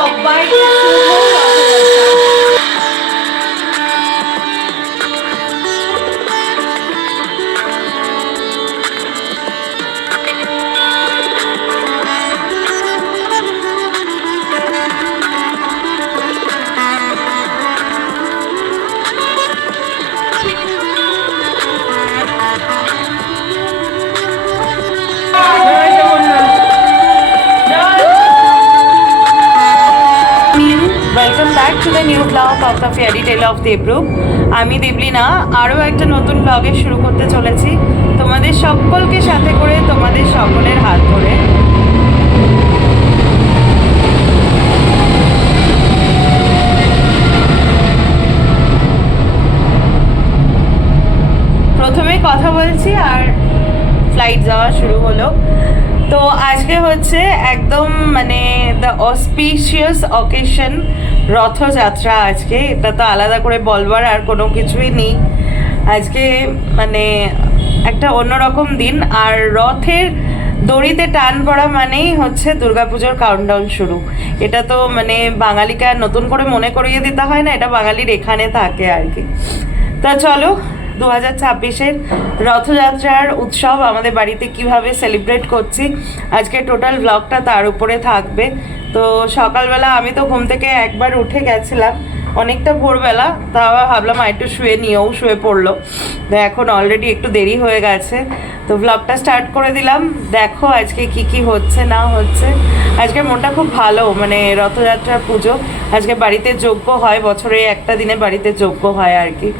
সবাইকে শুভ Rathyatra. Welcome back to the new blog of the fairy tale of Debrup. আমি দেবলিনা আরও একটা নতুন ব্লগে শুরু করতে চলেছি, তোমাদের সকলকে সাথে করে, তোমাদের সকলের হাত ধরে। প্রথমে কথা বলছি আর ফ্লাইট যাওয়া শুরু হলো। তো আজকে হচ্ছে একদম মানে দ্য অসপিশিয়াস অকেশন, রথযাত্রা। আজকে এটা তো আলাদা করে বলবার আর কোনো কিছুই নেই। আজকে মানে একটা অন্যরকম দিন, আর রথের দড়িতে টান পড়া মানেই হচ্ছে দুর্গাপুজোর কাউন্টডাউন শুরু। এটা তো মানে বাঙালিকে আর নতুন করে মনে করিয়ে দিতে হয় না, এটা বাঙালির এখানে থাকে আর কি। তা চলো 2026-এর রথযাত্রার উৎসব আমাদের বাড়িতে কিভাবে সেলিব্রেট করছি, আজকে টোটাল ব্লগটা তার উপরে থাকবে। তো সকালবেলা আমি তো ঘুম থেকে একবার উঠে গেছিলাম অনেকটা ভোরবেলা, তা আবার ভাবলাম একটু শুয়ে নিয়েও শুয়ে পড়লো। তো এখন অলরেডি একটু দেরি হয়ে গেছে, তো ব্লগটা স্টার্ট করে দিলাম। দেখো আজকে কি কি হচ্ছে না হচ্ছে। আজকে মনটা খুব ভালো, মানে রথযাত্রার পুজো আজকে বাড়িতে যজ্ঞ হয়, বছরে একটা দিনে বাড়িতে যজ্ঞ হয় আর কি।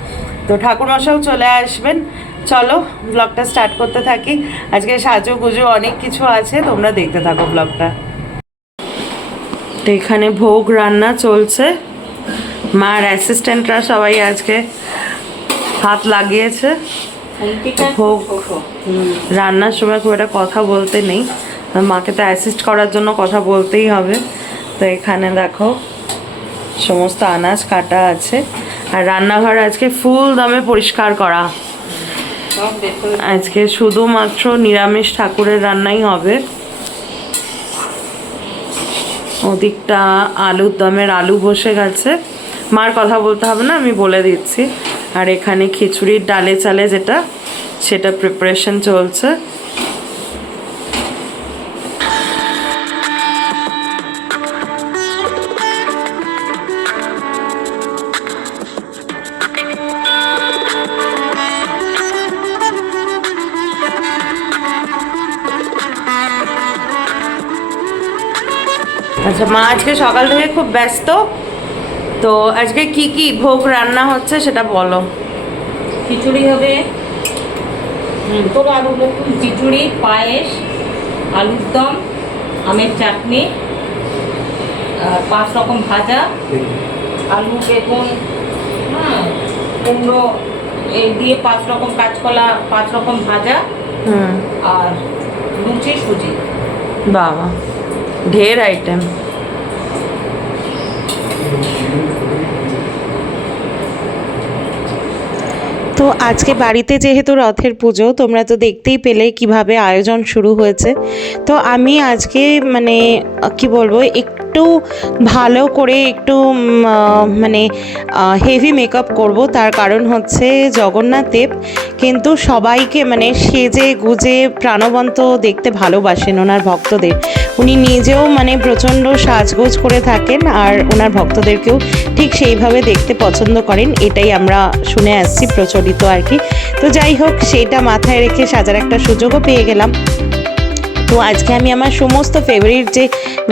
তো ঠাকুরমশাও চলে আসবেন। চলো ব্লগটা স্টার্ট করতে থাকি। আজকে সাজুগুজু অনেক কিছু আছে, তোমরা দেখতে থাকো ব্লগটা। তো এখানে ভোগ রান্না চলছে, মার অ্যাসিস্ট্যান্টরা সবাই আজকে হাত লাগিয়েছে। ভোগ রান্নার সময় খুব একটা কথা বলতে নেই, মাকে তো অ্যাসিস্ট করার জন্য কথা বলতেই হবে। তো এখানে দেখো সমস্ত আনাজ কাটা আছে, আর রান্নাঘর আজকে ফুল দমে পরিষ্কার করা। আজকে শুধুমাত্র নিরামিষ ঠাকুরের রান্নাই হবে। ওদিকটা আলুর দমের আলু বসে গেছে, মার কথা বলতে হবে না, আমি বলে দিচ্ছি। আর এখানে খিচুড়ির ডালে চালে যেটা, সেটা প্রিপারেশন চলছে। আচ্ছা, মা আজকে সকাল থেকে খুব ব্যস্ত, তো আজকে কি কি ভোগ রান্না হচ্ছে সেটা বলো। খিচুড়ি হবে, তোর আলু খিচুড়ি, পায়েস, আলুর দম, আমের চাটনি, 5 রকম ভাজা, আলু বেগুন, হ্যাঁ, কুমড়ো, এই দিয়ে 5 রকম, কাঁচকলা 5 রকম ভাজা, আর লুচি সুজি। বাবা, ঢের আইটেম। তো আজকে বাড়িতে যেহেতু রথের পুজো, তোমরা তো দেখতেই পেলে কিভাবে আয়োজন শুরু হয়েছে। তো আমি আজকে মানে কি বলবো, একটু ভালো করে একটু মানে হেভি মেকআপ করব। তার কারণ হচ্ছে জগন্নাথ দেব কিন্তু সবাইকে মানে সেজে গুজে প্রাণবন্ত দেখতে ভালোবাসেন ওনার ভক্তদের। উনি নিজেও মানে প্রচণ্ড সাজগোজ করে থাকেন, আর ওনার ভক্তদেরকেও ঠিক সেইভাবে দেখতে পছন্দ করেন, এটাই আমরা শুনে আসছি প্রচলিত আর কি। তো যাই হোক, সেটা মাথায় রেখে সাজার একটা সুযোগও পেয়ে গেলাম। তো আজকে আমি আমার সমস্ত ফেভারিট যে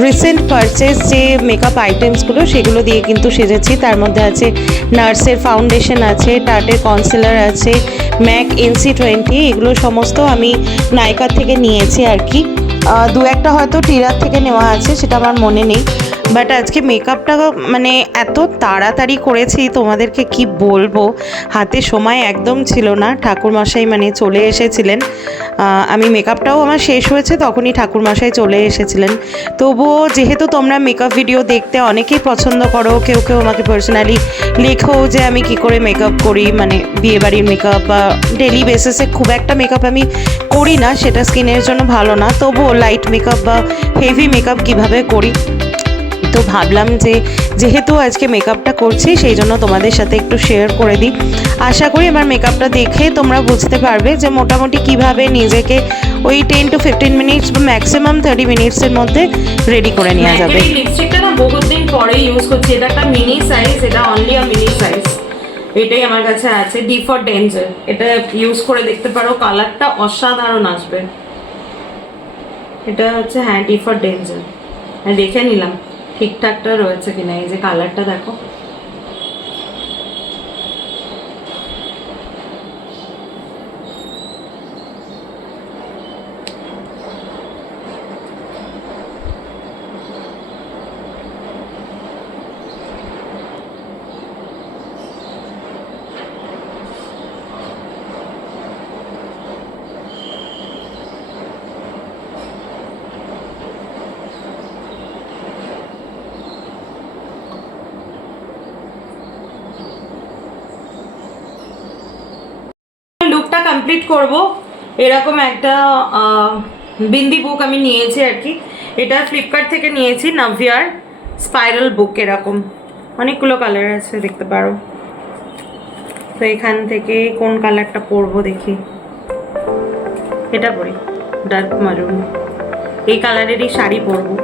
রিসেন্ট পারচেস যে মেকআপ আইটেমসগুলো, সেগুলো দিয়ে কিন্তু সেজেছি। তার মধ্যে আছে নার্সের ফাউন্ডেশন আছে, টার্টের কনসিলার আছে, ম্যাক NC20, এগুলো সমস্ত আমি নাইকার থেকে নিয়েছি আর কি। দু একটা হয়তো টিরার থেকে নেওয়া আছে, সেটা আমার মনে নেই। বাট আজকে মেকআপটা মানে এত তাড়াতাড়ি করেছি, তোমাদেরকে কি বলবো, হাতে সময় একদম ছিল না। ঠাকুরমশাই মানে চলে এসেছিলেন, আমি মেকআপটাও আমার শেষ হয়েছে তখনই ঠাকুরমশাই চলে এসেছিলেন। তবুও যেহেতু তোমরা মেকআপ ভিডিও দেখতে অনেকেই পছন্দ করো, কেউ কেউ আমাকে পার্সোনালি লেখো যে আমি কি করে মেকআপ করি, মানে বিয়েবাড়ির মেকআপ বা ডেলি বেসিসে খুব একটা মেকআপ আমি করি না, সেটা স্কিনের জন্য ভালো না। তবুও লাইট মেকআপ বা হেভি মেকআপ কীভাবে করি তো ভাবলাম যে যেহেতু আজকে মেকআপটা করছি সেই জন্য তোমাদের সাথে একটু শেয়ার করে দিই। আশা করি আমার মেকআপটা দেখে তোমরা বুঝতে পারবে যে মোটামুটি কিভাবে নিজেকে ওই 10 to 15 মিনিটস বা ম্যাক্সিমাম 30 মিনিটসের মধ্যে রেডি করে নেওয়া যাবে। এই লিপস্টিকটা না বহুত দিন পরে ইউজ করছি। এটা একটা মিনি সাইজ, এটা অনলি আ মিনি সাইজ। এটাই আমার কাছে আছে, ডি ফর ডেঞ্জার। এটা ইউজ করে দেখতে পারো, কালারটা অসাধারণ আসবে। এটা হচ্ছে হ্যাঁ ডি ফর ডেঞ্জার। আমি দেখে নিলাম ঠিকঠাকটা রয়েছে কিনা। এই যে কালারটা দেখো, লুকটা কমপ্লিট করব। এরকম একটা বিন্দি বুক আমি নিয়েছি আর কি। এটা ফ্লিপকার্ট থেকে নিয়েছি, নাভিয়ার স্পাইরাল বুক। এরকম অনেকগুলো কালার আছে, দেখতে পারো। তো এখান থেকে কোন কালারটা পরবো দেখি। এটা পরি, ডার্ক মারুন। এই কালারেরই শাড়ি পরবো।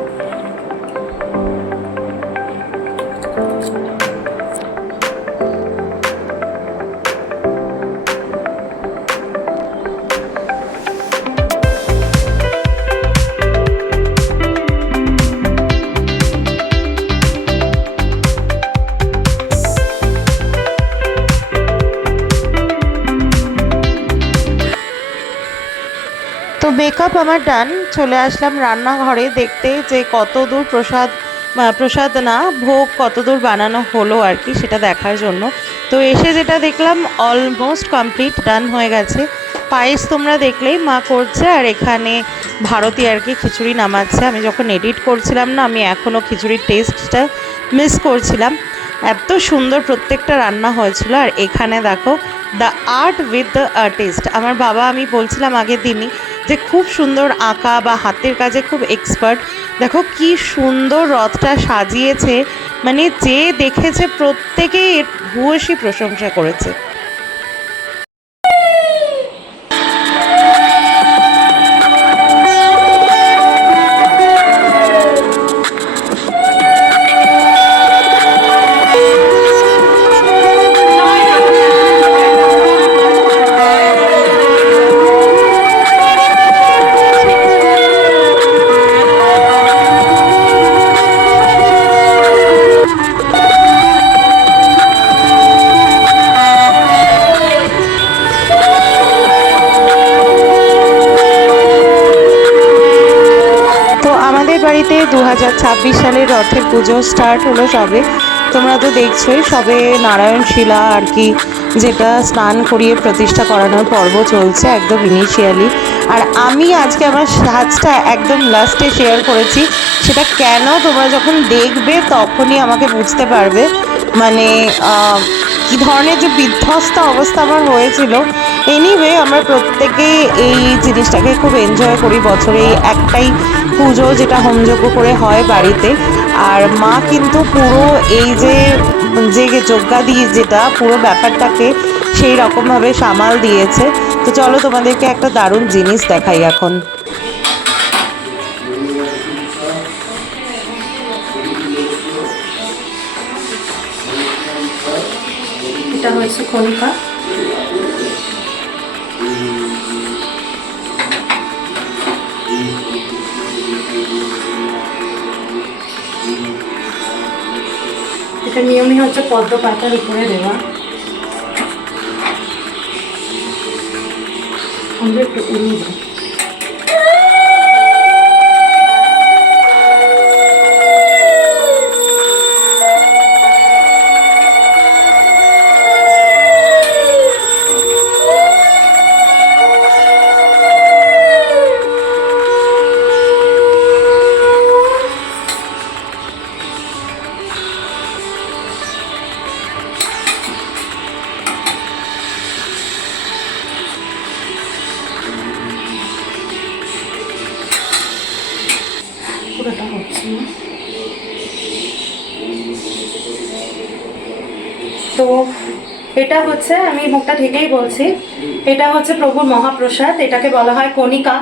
তো মেকআপ আমার ডান। চলে আসলাম রান্নাঘরে দেখতে যে কত দূর প্রসাদ না ভোগ কত দূর বানানো হলো আর কি, সেটা দেখার জন্য। তো এসে যেটা দেখলাম অলমোস্ট কমপ্লিট ডান হয়ে গেছে। পায়েস তোমরা দেখলেই মা করছে, আর এখানে ভারতী আর কি খিচুড়ি নামাচ্ছে। আমি যখন এডিট করছিলাম না, আমি এখনও খিচুড়ির টেস্টটা মিস করছিলাম। এত সুন্দর প্রত্যেকটা রান্না হয়েছিল। আর এখানে দেখো the art with the artist. আমার বাবা, আমি বলছিলাম আগের দিনই যে খুব সুন্দর আঁকা বা হাতের কাজে খুব এক্সপার্ট। দেখো কি সুন্দর রথটা সাজিয়েছে, মানে যে দেখেছে প্রত্যেকেই এর ভূয়সী প্রশংসা করেছে। বাড়িতে 2026 সালের রথের পুজো স্টার্ট হলো সবে। তোমরা তো দেখছোই, সবে নারায়ণ শিলা আর কি, যেটা স্নান করিয়ে প্রতিষ্ঠা করানোর পর্ব চলছে একদম ইনিশিয়ালি। আর আমি আজকে আমার সাজটা একদম লাস্টে শেয়ার করেছি। সেটা কেন তোমরা যখন দেখবে তখনই আমাকে বুঝতে পারবে, মানে কী ধরনের যে বিধ্বস্ত অবস্থা আমার হয়েছিল। এনিওয়ে, আমরা প্রত্যেকে এই জিনিসটাকে খুব এনজয় করি। বছরে একটাই পুজো যেটা হোমযজ্ঞ করে হয় বাড়িতে। আর মা কিন্তু পুরো এই যে যজ্ঞাদি যেটা পুরো ব্যাপারটাকে সেই রকমভাবে সামাল দিয়েছে। তো চলো তোমাদেরকে একটা দারুণ জিনিস দেখাই এখন। এটা হয়েছে খনিকা। এটা নিয়মই হচ্ছে পদ্ম পাতার উপরে দেওয়া। আমরা একটু উড়িয়ে দিই। পুরোটা হচ্ছে না। তো এটা হচ্ছে, আমি মুখটা ঢেকেই বলছি, এটা হচ্ছে প্রভুর মহাপ্রসাদ। এটাকে বলা হয় কণিকা।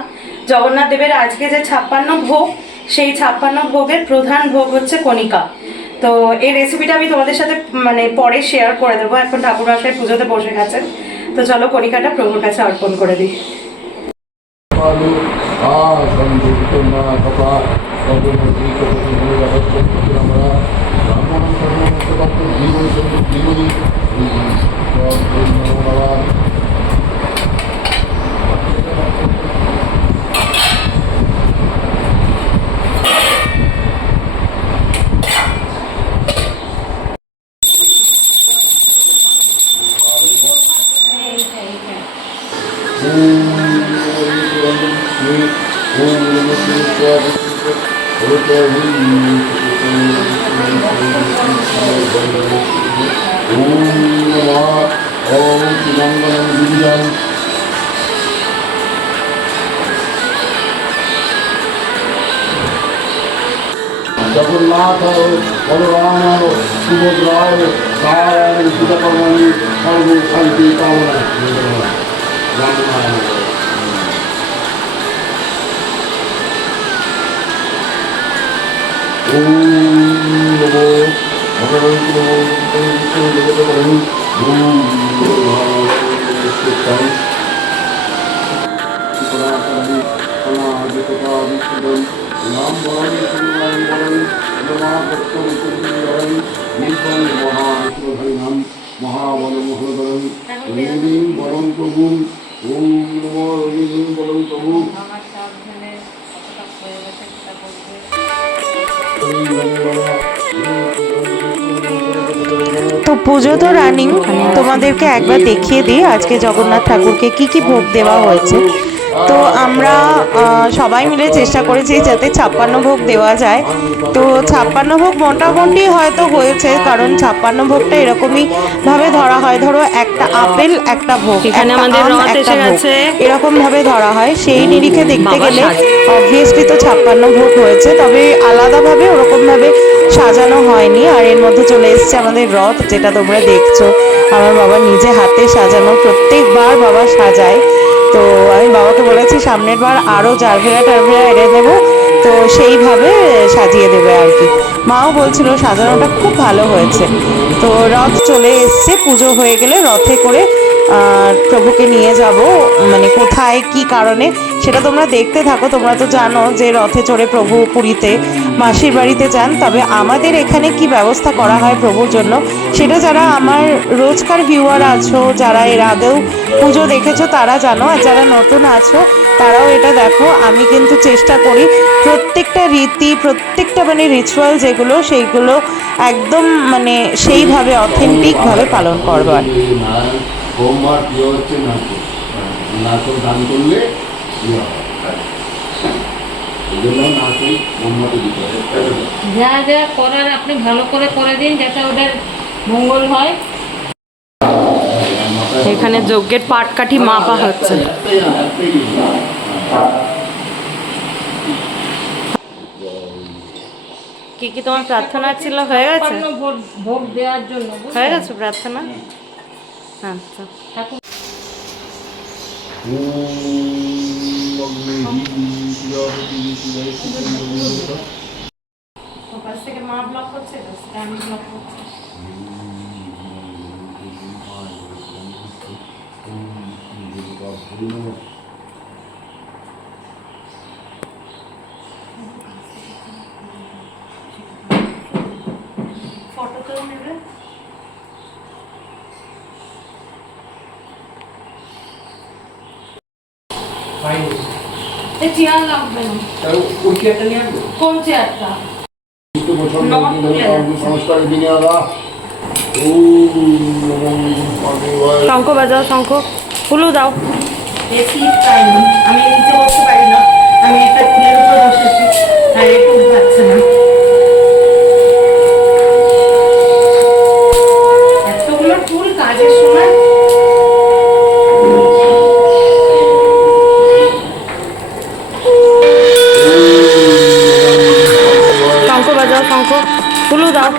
জগন্নাথ দেবের আজকে যে 56 ভোগ, সেই 56 ভোগের প্রধান ভোগ হচ্ছে কণিকা। তো এই রেসিপিটা আমি তোমাদের সাথে মানে পরে শেয়ার করে দেবো। এখন ঠাকুরমশাই পুজোতে বসে গেছেন, তো চলো কণিকাটা প্রভুর কাছে অর্পণ করে দিই। জগন্নাথ বলরাম সুভদ্রায় নারায়ণ সীতাকর্মণি সর্বশান্তি কামনা। ওম নমো ভগবতে নাম বরণ নাম মহাবল মহোদরণ রবীন্দ্র বরণ প্রভু। ওম নমো রবীন্দ্র বরণ প্রভু। তো পুজো তো রানিং, তোমাদেরকে একবার দেখিয়ে দিই আজকে জগন্নাথ ঠাকুরকে কি কি ভোগ দেওয়া হয়েছে। তো আমরা সবাই মিলে চেষ্টা করেছি যাতে 56 ভোগ দেওয়া যায়। তো 56 ভোগ মোটামুটি হয়তো হয়েছে, কারণ 56 ভোগটা এরকমই ভাবে ধরা হয়, ধরো একটা আপেল একটা ভোগ, এখানে একটা আমাদের আম, রথ একটা এসে ভোগ, গেছে। এরকম ভাবে ধরা হয়। সেই নিরিখে দেখতে বাবা গেলে সাজ। অবভিয়াসলি তো 56 ভোগ হয়েছে, তবে আলাদাভাবে ওরকম ভাবে সাজানো হয়নি। আর এর মধ্যে চলে এসেছে আমাদের রথ, যেটা তোমরা দেখছো আমার বাবা নিজে হাতে সাজানো। প্রত্যেকবার বাবা সাজায়, তো আমি বাবাকে বলেছি সামনের বার আরও জারভেরা টারভেরা এনে দেবো, তো সেইভাবে সাজিয়ে দেবে আর কি। মাও বলছিল সাজানোটা খুব ভালো হয়েছে। তো রথ চলে এসছে, পুজো হয়ে গেলে রথে করে প্রভুকে নিয়ে যাব, মানে কোথায় কি কারণে সেটা তোমরা দেখতে থাকো। তোমরা তো জানো যে রথে চড়ে প্রভু পুরীতে মাসির বাড়িতে যান, তবে আমাদের এখানে কি ব্যবস্থা করা হয় প্রভুর জন্য সেটা যারা আমার রোজকার ভিউয়ার আছো, যারা এর আগেও পুজো দেখেছো তারা জানো, আর যারা নতুন আছো তারাও এটা দেখো। আমি কিন্তু চেষ্টা করি প্রত্যেকটা রীতি, প্রত্যেকটা মানে রিচুয়াল যেগুলো সেইগুলো একদম মানে সেইভাবে অথেন্টিকভাবে পালন করবার। সোমবার প্রিয় হচ্ছে নাচন। নাচন দান করলে প্রিয় হয়, এই জন্য নাচন সোমবারে দিতে হয়। যা যা করার আপনি ভালো করে করে দিন, যাতে ওদের মঙ্গল হয়। এখানে যজ্ঞের পাটকাঠি মাপা হচ্ছে। কি কি তোমার প্রার্থনা ছিল, হয়ে গেছে? ভোগ দেওয়ার জন্য হয়ে গেছে প্রার্থনা? আচ্ছা। ওপাশ থেকে মা ব্লক করছে, আমি ব্লক করছি। ফটো কেউ নেবে? চেয়ার লাগবে না। কোন চেয়ারটা? সংস্কারের দিনে শঙ্খ বাজাও, শঙ্খ ফুলু দাও। আমি নিচে বসতে পারি না, আমি একটা ফুলের উপর বসেছি, আর একটু পাচ্ছে না। এতগুলো ফুল কাজের সময়। শঙ্খ বাজাও, শঙ্খ ফুলু দাও।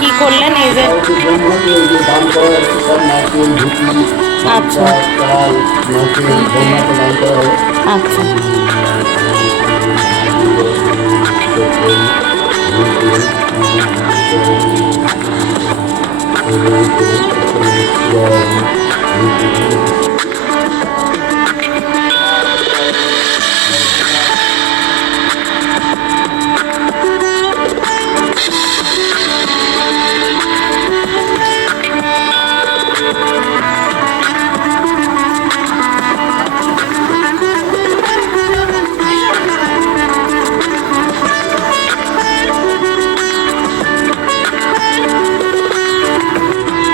কি করলেন এই যে? ব্রহ্মাকে ওই যে দান করা হচ্ছে সব নারকেল ধুতি আচ্ছা। চাল নারকেল ব্রহ্মাকে দান করা হয়। আচ্ছা।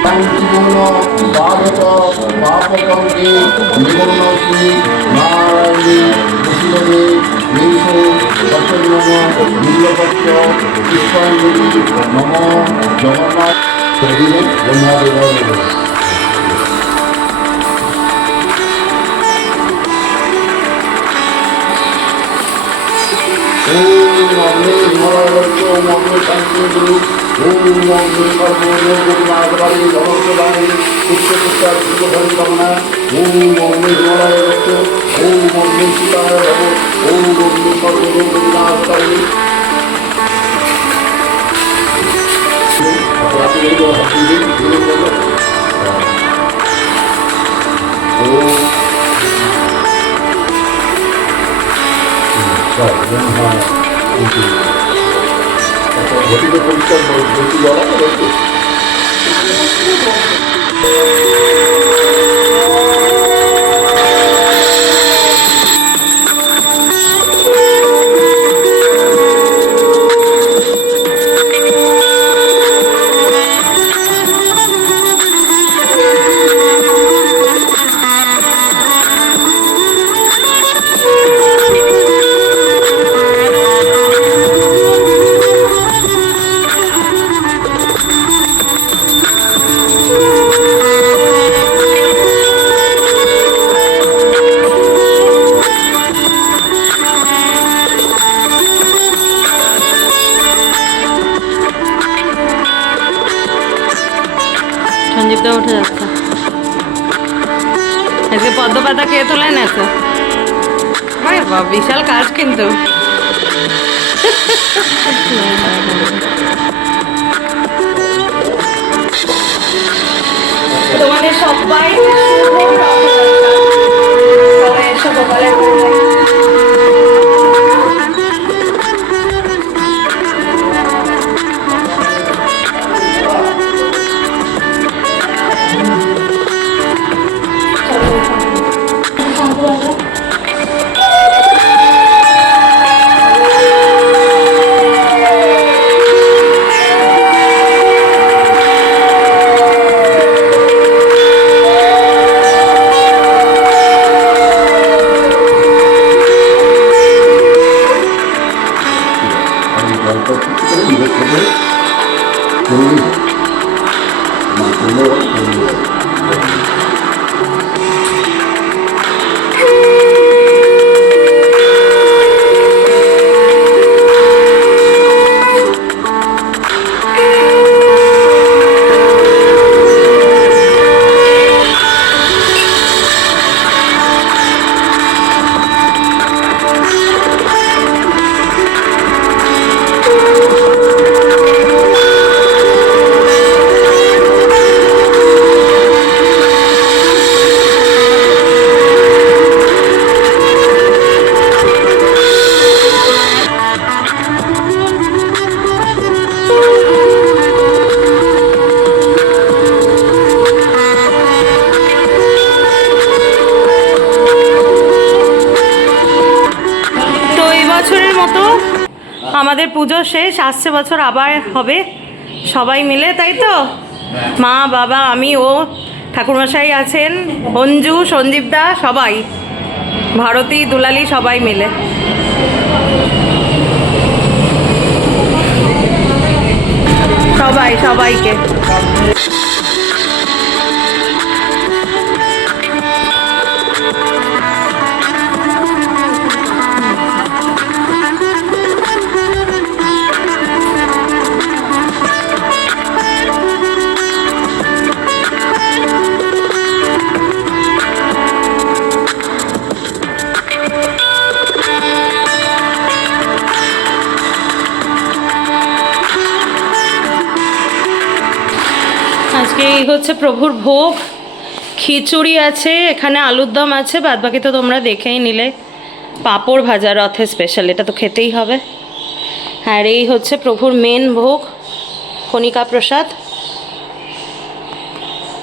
শান্তিপূর্ণ বাধক পাপকঙ্কে নিবর্ণশ্রী নারায়ণী বসুদেবে মেষ সত্যনম নীলপত্র পুষ্পাঞ্জলি নম জগন্নাথ ব্রহ্মাদেব। ओम अग्नि हिमालय ओम अग्नि शांति गुरु ओम अग्नि कर्मोदय गुरुनाथवारी धर्मप्रदानी पुष्प पुष्टा सुखधन कामना ओम अग्नि हिमालय ओम अग्नि सीताय भव ओम अग्नि कर्मोदय गुरुनाथवारी ঘটিতে পরিষ্কার বলছি বলা হয়েছে। সঞ্জীবদা উঠে যাচ্ছে। আজকে পদ্ম পাতা কে তোলে না তো? বাবা বিশাল কাজ কিন্তু। তোমাদের সবাই সবাই এসে গোপালের আমাদের পুজো শেষ, আসছে বছর আবার হবে সবাই মিলে, তাই তো? মা বাবা আমি ও ঠাকুরমশাই আছেন, অঞ্জু সঞ্জীবদা সবাই, ভারতী দুলালি সবাই মিলে। সবাইকে হচ্ছে প্রভুর ভোগ, খিচুড়ি আছে, এখানে আলুর দম আছে, বাদ বাকি তো তোমরা দেখেই নিলে। পাঁপড় ভাজা রথের স্পেশাল, এটা তো খেতেই হবে। আর এই হচ্ছে প্রভুর মেন ভোগ, কণিকা প্রসাদ,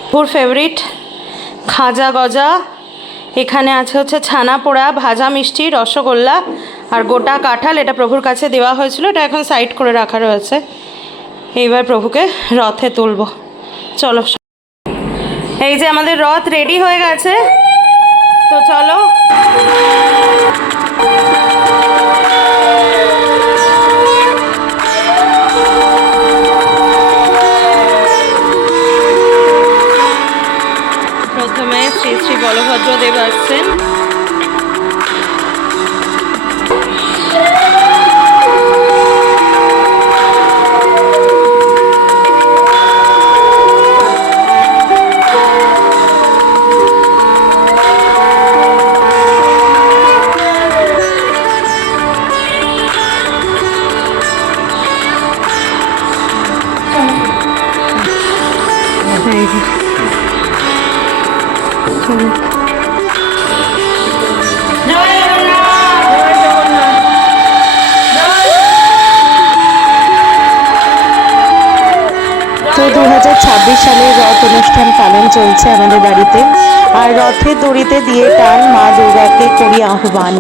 প্রভুর ফেভারিট খাজা গজা। এখানে আছে হচ্ছে ছানা পোড়া, ভাজা মিষ্টি, রসগোল্লা আর গোটা কাঁঠাল। এটা প্রভুর কাছে দেওয়া হয়েছিল, এটা এখন সাইড করে রাখা রয়েছে। এইবার প্রভুকে রথে তুলব, চলো। এই যে আমাদের রথ রেডি হয়ে গেছে, তো চলো। প্রথমে শ্রী শ্রী বলভদ্র দেব আসছেন। তো 2026 সালে রথ অনুষ্ঠান পালন চলছে আমাদের বাড়িতে। আর রথের দড়িতে দিয়ে টান, মা দুর্গাকে করি আহ্বান,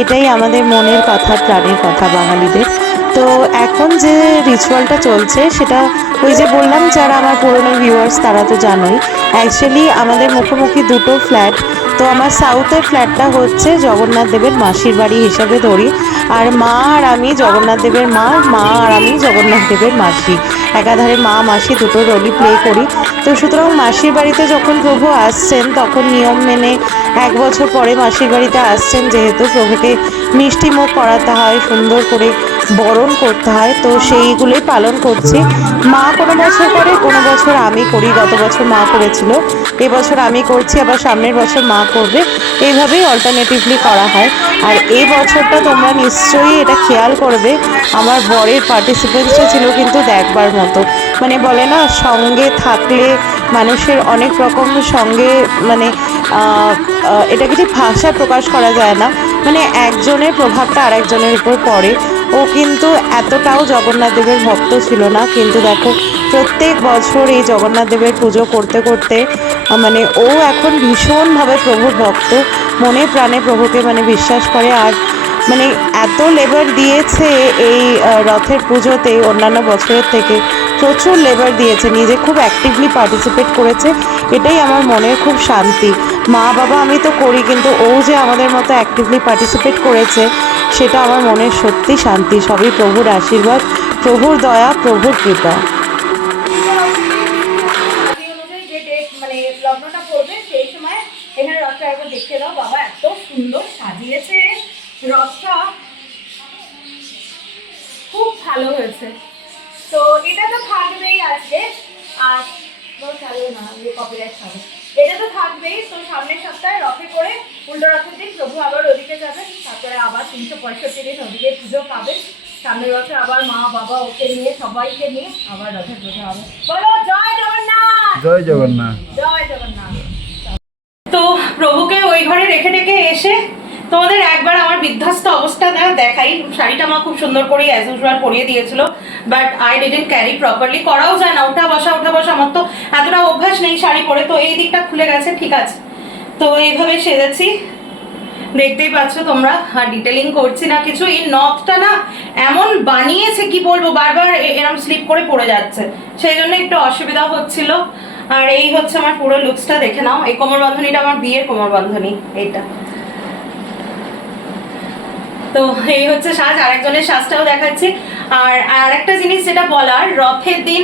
এটাই আমাদের মনের কথা, প্রাণের কথা বাঙালিদের। তো এখন যে রিচুয়ালটা চলছে সেটা ওই যে বললাম, যারা আমার পুরনো ভিউয়ার্স তারা তো জানোই, অ্যাকচুয়ালি আমাদের মুখোমুখি দুটো ফ্ল্যাট। তো আমার সাউথের ফ্ল্যাটটা হচ্ছে জগন্নাথ দেবের মাসির বাড়ি হিসাবে ধরি, আর মা আর আমি জগন্নাথ দেবের মা, মা আর আমি জগন্নাথ দেবের মাসি, একাধারে মা মাসি দুটো রোলই প্লে করি। তো সুতরাং মাসির বাড়িতে যখন প্রভু আসছেন তখন নিয়ম মেনে 1 বছর পরে মাসির বাড়িতে আসছেন, যেহেতু প্রভুকে মিষ্টি মুখ করাতে হয়, সুন্দর করে বরণ করতে হয়, তো সেইগুলোই পালন করছি। মা কোনো বছর করে, কোনো বছর আমি করি। গত বছর মা করেছিল, এবছর আমি করছি, আবার সামনের বছর মা করবে, এইভাবেই অল্টারনেটিভলি করা হয়। আর এই বছরটা তোমরা নিশ্চয়ই এটা খেয়াল করবে, আমার বরের পার্টিসিপেন্সটা ছিল কিন্তু দেখবার মতো। মানে বলে না, সঙ্গে থাকলে মানুষের অনেক রকম সঙ্গে, মানে এটাকে ঠিক ভাষায় প্রকাশ করা যায় না, মানে একজনের প্রভাবটা আরেকজনের উপর পড়ে। ও কিন্তু এতটাও জগন্নাথ দেবের ভক্ত ছিল না, কিন্তু দেখো প্রত্যেক বছর এই জগন্নাথ দেবের পুজো করতে করতে মানে ও এখন ভীষণভাবে প্রভুর ভক্ত, মনে প্রাণে প্রভুকে মানে বিশ্বাস করে। আর মানে এত লেবার দিয়েছে এই রথের পুজোতে অন্যান্য বছরের থেকে, প্রচুর লেবার দিয়েছে, নিজে খুব অ্যাক্টিভলি পার্টিসিপেট করেছে, এটাই আমার মনের খুব শান্তি। মা বাবা আমি তো করি, কিন্তু ও যে আমাদের মতো অ্যাক্টিভলি পার্টিসিপেট করেছে সেটা আমার মনের সত্যি শান্তি। সবই প্রভুর আশীর্বাদ, প্রভুর দয়া, প্রভুর কৃপা। মানে লগ্নটা পড়বে সেই সময় এখানে রথটা একবার দেখে দাও। বাবা এত সুন্দর সাজিয়েছে রথটা, খুব ভালো হয়েছে। তো এটা তো থাকবেই আজকে, আর কপিরাইট খাবে, এটা তো থাকবেই। তো সামনের সপ্তাহে রথে করে উল্টো রথের দিন প্রভু আবার ওদিকে যাবেন, তারপরে আবার 365 দিন ওদিকে পুজো পাবেন। সামনের বছর আবার মা বাবা ওকে নিয়ে, সবাইকে নিয়ে আবার রথের পুজো হবে। বলো জয় জগন্নাথ, জয় জগন্নাথ, জয় জগন্নাথ। তো প্রভুকে ওই ঘরে রেখে রেখে এসে তোমাদের একবার আমার বিধ্বস্ত অবস্থা দেখাই। শাড়িটা মা খুব সুন্দর করে অ্যাজ ইউজুয়াল পরিয়ে দিয়েছিল, but I didn't carry properly, করাও যায় না, ওঠা বসা আমার তো এতটা অভ্যাস নেই শাড়ি পরে। তো এই দিকটা খুলে গেছে, ঠিক আছে। তো এইভাবে সেজেছি, দেখতেই পাচ্ছ তোমরা, আর ডিটেলিং করছি না কিছু। এই নথটা না এমন বানিয়েছে কি বলবো, বারবার এরকম স্লিপ করে পড়ে যাচ্ছে, সেই জন্য একটু অসুবিধা হচ্ছিল। আর এই হচ্ছে আমার পুরো লুকসটা, দেখে নাও। এই কোমর বন্ধনীটা আমার বিয়ের কোমর বন্ধনী, এইটা। তো এই হচ্ছে সাজ, আরেকজনের সাজটাও দেখাচ্ছি। আর আরেকটা জিনিস যেটা বলার, রথের দিন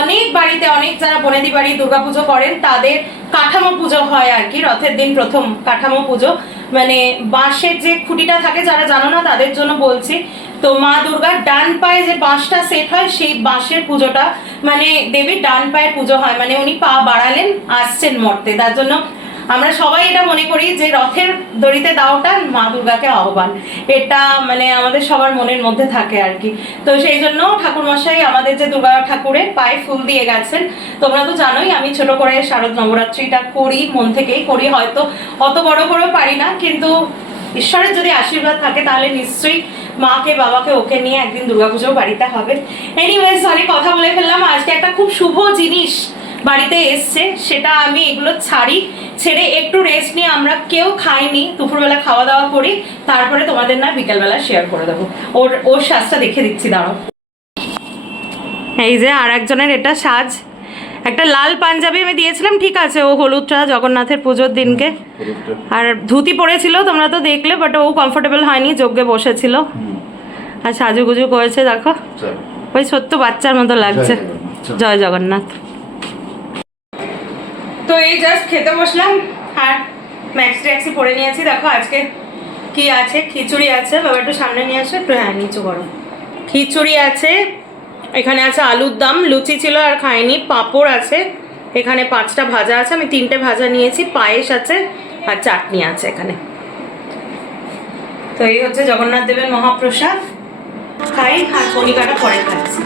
অনেক বাড়িতে, অনেক যারা বনেদি বাড়ি দুর্গাপুজো করেন তাদের কাঠামো পুজো হয় আর কি। রথের দিন প্রথম কাঠামো পুজো, মানে বাঁশের যে খুঁটিটা থাকে, যারা জানো না তাদের জন্য বলছি। তো মা দুর্গার ডান পায়ে যে বাঁশটা সেট হয়, সেই বাঁশের পুজোটা, মানে দেবীর ডান পায়ে পুজো হয়, মানে উনি পা বাড়ালেন, আসছেন মর্তে, তার জন্য আমরা সবাই এটা মনে করি যে রথের দড়িতে দাওটা মা দুর্গাকে আহ্বান, এটা মানে আমাদের সবার মনের মধ্যে থাকে আর কি। তো সেই জন্য ঠাকুরমশাই আমাদের যে দুর্গা ঠাকুরের পায়ে ফুল দিয়ে গেছেন। তোমরা তো জানোই আমি ছোট করে শারদ নবরাত্রিটা করি, মন থেকেই করি, হয়তো অত বড় করেও পারি না, কিন্তু ঈশ্বরের যদি আশীর্বাদ থাকে তাহলে নিশ্চয়ই মাকে বাবাকে ওকে নিয়ে একদিন দুর্গাপুজো বাড়িতে হবে। এনিওয়েজ অনেক কথা বলে ফেললাম। আজকে একটা খুব শুভ জিনিস বাড়িতে এসছে, সেটা আমি এগুলো ছেড়ে একটু রেস্ট নিয়ে, আমরা কেউ খাইনি, দুপুরবেলা খাওয়া দাওয়া করি, তারপরে তোমাদের না বিকালবেলা শেয়ার করে দেবো। ওর সাজটা দেখে দিচ্ছি, দাঁড়াও। এই যে আর একজনের এটা সাজ, একটা লাল পাঞ্জাবি আমি দিয়েছিলাম, ঠিক আছে, ও হলুদটা জগন্নাথের পুজোর দিনকে, আর ধুতি পরেছিল তোমরা তো দেখলে, বাট ও কমফোর্টেবল হয়নি, যজ্ঞে বসেছিল আর সাজুগুজু করেছে, দেখো ওই ছোট্ট বাচ্চার মতো লাগছে। জয় জগন্নাথ। তো এই জাস্ট খেতে বসলাম আর ম্যাক্সি পরে নিয়েছি। দেখো আজকে কি আছে, খিচুড়ি আছে, বাবা একটু সামনে নিয়ে আসে, একটু হ্যাঁ নিচু করো। খিচুড়ি আছে, এখানে আছে আলুর দম, লুচি ছিল আর খাইনি, পাঁপড় আছে, এখানে 5টা ভাজা আছে, আমি 3টে ভাজা নিয়েছি, পায়েস আছে আর চাটনি আছে এখানে। তো এই হচ্ছে জগন্নাথ দেবের মহাপ্রসাদ, খাই আর কণিকাটা পরে খাচ্ছি।